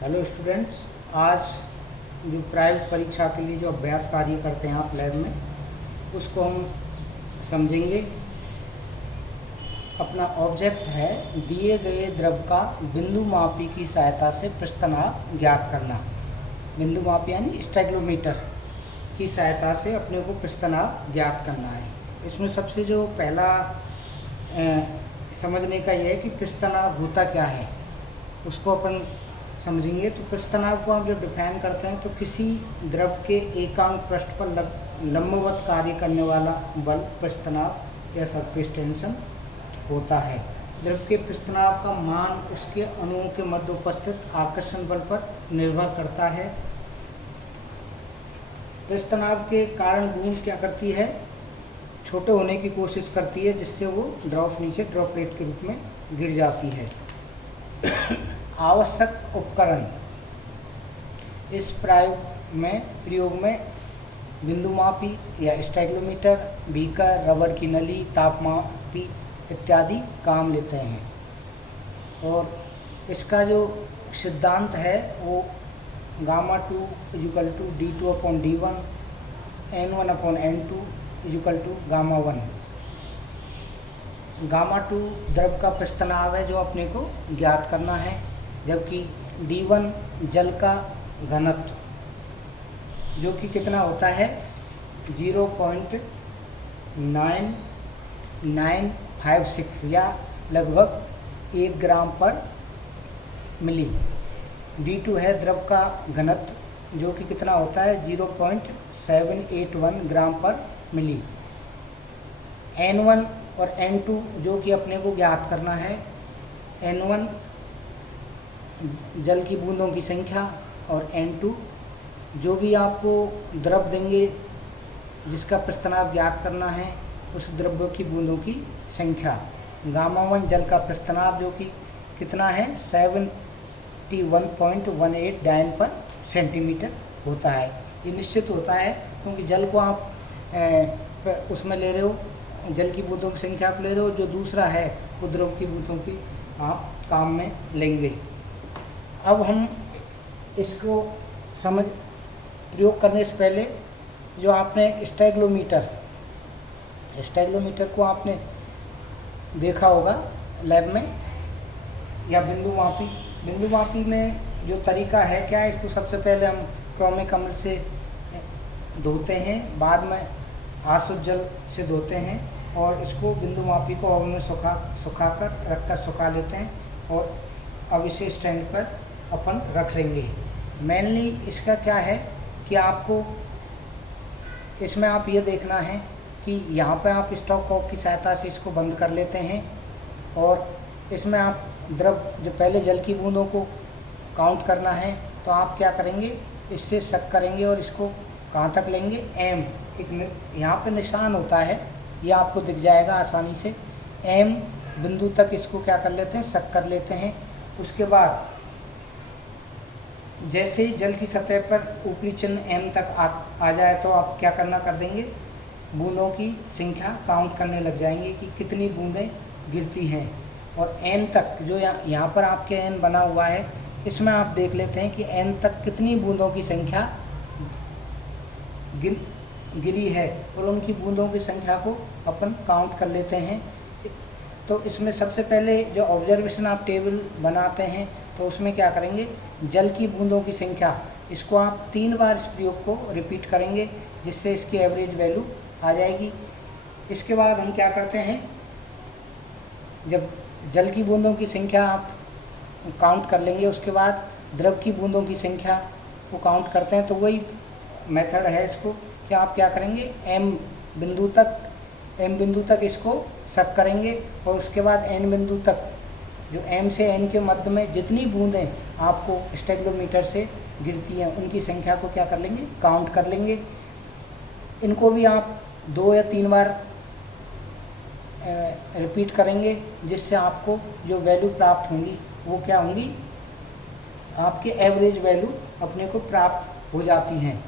Hello students. आज जो private परीक्षा के लिए जो अभ्यास कार्य करते हैं आप लैब में, उसको हम समझेंगे। अपना ऑब्जेक्ट है दिए गए द्रव का बिंदु मापी की सहायता से पृष्ठनाभ ज्ञात करना। बिंदु मापी यानी स्टेगलोमीटर की सहायता से अपने को पृष्ठनाभ ज्ञात करना है। इसमें सबसे जो पहला समझने का यह है कि पृष्ठनाभ होता क्या है, उसको अपन समझेंगे। तो पृष्ठनाभ को हम जब डिफाइन करते हैं तो किसी द्रव के एकांक पृष्ठ पर लंबवत कार्य करने वाला बल पृष्ठनाभ या सरफेस टेंशन होता है। द्रव के पृष्ठनाभ का मान उसके अणुओं के मध्य उपस्थित आकर्षण बल पर निर्भर करता है। पृष्ठनाभ के कारण बूंद क्या करती है, छोटे होने की कोशिश करती है, जिससे वो ड्रॉप नीचे ड्रॉपलेट के रूप में गिर जाती है। आवश्यक उपकरण इस प्रयोग में बिंदुमापी या स्टेगलोमीटर, बीकर, रबर की नली, तापमापी इत्यादि काम लेते हैं। और इसका जो सिद्धांत है वो γ2 = d2/d1, n1/n2 = γ1। γ2 द्रव का पृष्ठनाभ है जो अपने को ज्ञात करना है, जबकि d1 जल का घनत्व जो कि कितना होता है 0.9956 या लगभग 1 ग्राम पर मिली। d2 है द्रव का घनत्व जो कि कितना होता है 0.781 ग्राम पर मिली। n1 और n2 जो कि अपने को ज्ञात करना है, n1 जल की बूंदों की संख्या और n2 जो भी आपको द्रव देंगे जिसका पृष्ठनाभ ज्ञात करना है उस द्रव्य की बूंदों की संख्या। γ1 जल का पृष्ठनाभ जो कि कितना है 71.18 डायन पर सेंटीमीटर होता है। ये निश्चित होता है क्योंकि जल को आप उसमें ले रहे हो, जल की बूंदों की संख्या को ले रहे हो, जो दूसरा है वो द्रव की बूंदों की आप काम में लेंगे। अब हम इसको प्रयोग करने से पहले जो आपने स्टेगलोमीटर को आपने देखा होगा लैब में, या बिंदु मापी में जो तरीका है क्या है, इसको सबसे पहले हम क्रोमिक अम्ल से धोते हैं, बाद में आसुत जल से धोते हैं और इसको बिंदु मापी को ओवन में सुखा लेते हैं। और अब इसे स्टैंड पर अपन रख लेंगे। मेनली इसका क्या है कि आपको इसमें आप ये देखना है कि यहाँ पे आप स्टॉप कॉक की सहायता से इसको बंद कर लेते हैं और इसमें आप द्रव जो पहले जल की बूंदों को काउंट करना है तो आप क्या करेंगे, इससे शक करेंगे और इसको कहाँ तक लेंगे, m एक यहाँ पे निशान होता है, ये आपको दिख जाएगा आसानी से। m बिंदु तक इसको क्या कर लेते हैं, शक कर लेते हैं। उसके बाद जैसे ही जल की सतह पर ऊपरी चिन्ह m तक आ जाए तो आप क्या कर देंगे, बूंदों की संख्या काउंट करने लग जाएंगे कि कितनी बूंदें गिरती हैं। और n तक जो यहाँ पर आपके n बना हुआ है, इसमें आप देख लेते हैं कि n तक कितनी बूंदों की संख्या गिरी है और उनकी बूंदों की संख्या को अपन काउंट कर लेते हैं। तो इसमें सबसे पहले जो ऑब्जर्वेशन आप टेबल बनाते हैं तो उसमें क्या करेंगे, जल की बूंदों की संख्या, इसको आप 3 बार इस प्रयोग को रिपीट करेंगे जिससे इसकी एवरेज वैल्यू आ जाएगी। इसके बाद हम क्या करते हैं, जब जल की बूंदों की संख्या आप काउंट कर लेंगे उसके बाद द्रव की बूंदों की संख्या को काउंट करते हैं। तो वही मेथड है इसको कि आप क्या करेंगे, m बिंदु तक इसको शक करेंगे और उसके बाद n बिंदु तक जो m से n के मध्य में जितनी बूंदें आपको स्टेगलोमीटर से गिरती हैं उनकी संख्या को क्या कर लेंगे, काउंट कर लेंगे। इनको भी आप 2 या 3 बार रिपीट करेंगे जिससे आपको जो वैल्यू प्राप्त होंगी वो क्या होंगी, आपके एवरेज वैल्यू अपने को प्राप्त हो जाती हैं।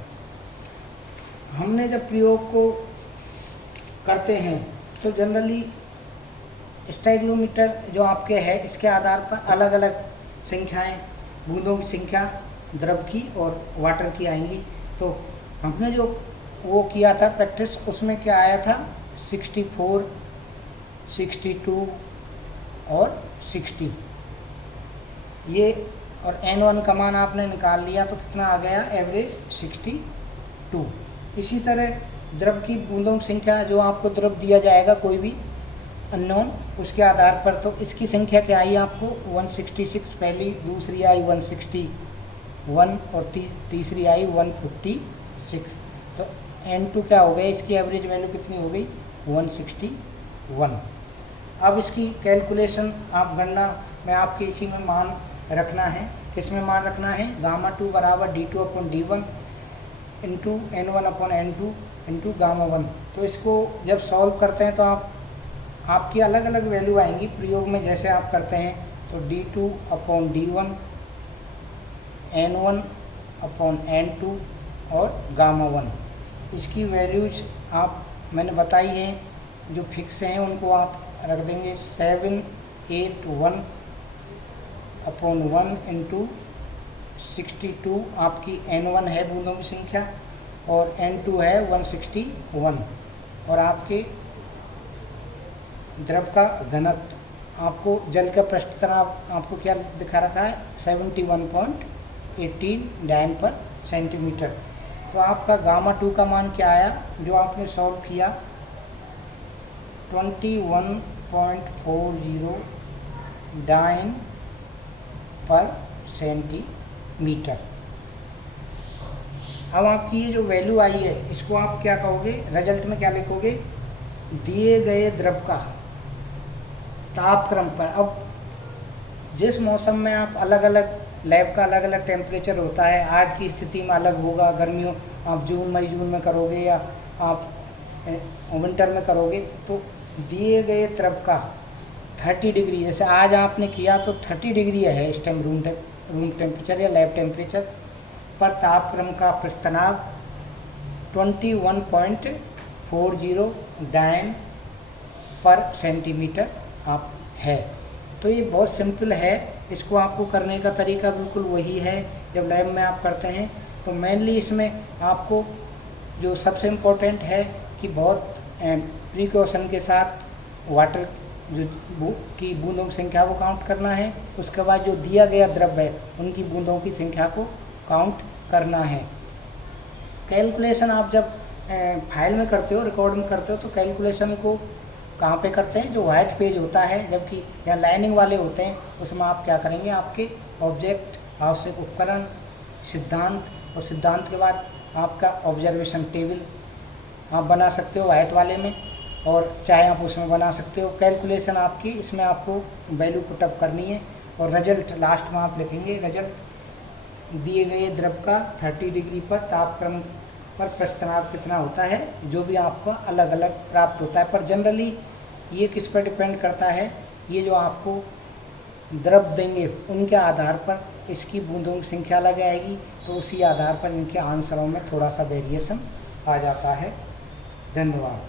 हमने जब प्रयोग को करते हैं तो जनरली स्टेगलोमीटर जो आपके है इसके आधार पर अलग अलग संख्याएं बूंदों की संख्या द्रव की और वाटर की आएंगी। तो हमने जो वो किया था प्रैक्टिस, उसमें क्या आया था 64, 62 और 60 ये, और N1 का मान आपने निकाल लिया तो कितना आ गया एवरेज 62। इसी तरह द्रव की बूंदों की संख्या, जो आपको द्रव दिया जाएगा कोई भी अननोन, उसके आधार पर तो इसकी संख्या क्या आई आपको 166 पहली, दूसरी आई 161 और तीसरी आई 156। तो N2 क्या हो गया, इसकी एवरेज वैल्यू कितनी हो गई 161। अब इसकी कैलकुलेशन आप गणना में आपके इसी में मान रखना है। किस में मान रखना है, गामा 2 बराबर d2/d1 into N1/N2 into gamma 1। तो इसको जब सॉल्व करते हैं तो आपकी अलग अलग वैल्यू आएंगी प्रयोग में, जैसे आप करते हैं तो d2/d1, N1/N2 और गामा 1, इसकी वैल्यूज आप मैंने बताई हैं जो फिक्स हैं, उनको आप रख देंगे 781/1 इंटू 62 आपकी N1 है बूंदों की संख्या और N2 है 161, और आपके द्रव का घनत्व, आपको जल का पृष्ठ तनाव आपको क्या दिखा रखा है 71.18 डायन पर सेंटीमीटर। तो आपका गामा 2 का मान क्या आया जो आपने सॉल्व किया 21.40 डायन पर सेंटीमीटर। अब आपकी ये जो वैल्यू आई है इसको आप क्या कहोगे, रिजल्ट में क्या लिखोगे, दिए गए द्रव का तापक्रम पर। अब जिस मौसम में आप अलग अलग लैब का अलग अलग टेम्परेचर होता है, आज की स्थिति में अलग होगा, गर्मियों आप मई जून में करोगे या आप विंटर में करोगे, तो दिए गए द्रव का 30 डिग्री, जैसे आज आपने किया तो 30 डिग्री है इस टाइम रूम टेम्परेचर या लैब टेम्परेचर पर तापक्रम का प्रस्तनाव 21.40 डायन पर सेंटीमीटर आप है। तो ये बहुत सिंपल है, इसको आपको करने का तरीका बिल्कुल वही है जब लैब में आप करते हैं। तो मेनली इसमें आपको जो सबसे इम्पोर्टेंट है कि बहुत प्रिकॉशन के साथ वाटर की बूंदों की संख्या को काउंट करना है, उसके बाद जो दिया गया द्रव है उनकी बूंदों की संख्या को काउंट करना है। कैलकुलेशन आप जब फाइल में करते हो, रिकॉर्ड में करते हो, तो कैलकुलेशन को कहाँ पे करते हैं, जो वाइट पेज होता है, जबकि यहाँ लाइनिंग वाले होते हैं, उसमें आप क्या करेंगे, आपके ऑब्जेक्ट, आवश्यक उपकरण, सिद्धांत, और सिद्धांत के बाद आपका ऑब्जर्वेशन टेबल आप बना सकते हो वाइट वाले में, और चाहे आप उसमें बना सकते हो। कैलकुलेशन आपकी इसमें आपको वैल्यू पुटअप करनी है और रिजल्ट लास्ट में आप लिखेंगे। रिजल्ट दिए गए द्रव का 30 डिग्री पर तापक्रम पर प्रस्तनाव कितना होता है, जो भी आपको अलग अलग प्राप्त होता है। पर जनरली ये किस पर डिपेंड करता है, ये जो आपको द्रव देंगे उनके आधार पर इसकी बूंदों की संख्या लग आएगी, तो उसी आधार पर इनके आंसरों में थोड़ा सा वेरिएशन आ जाता है। धन्यवाद।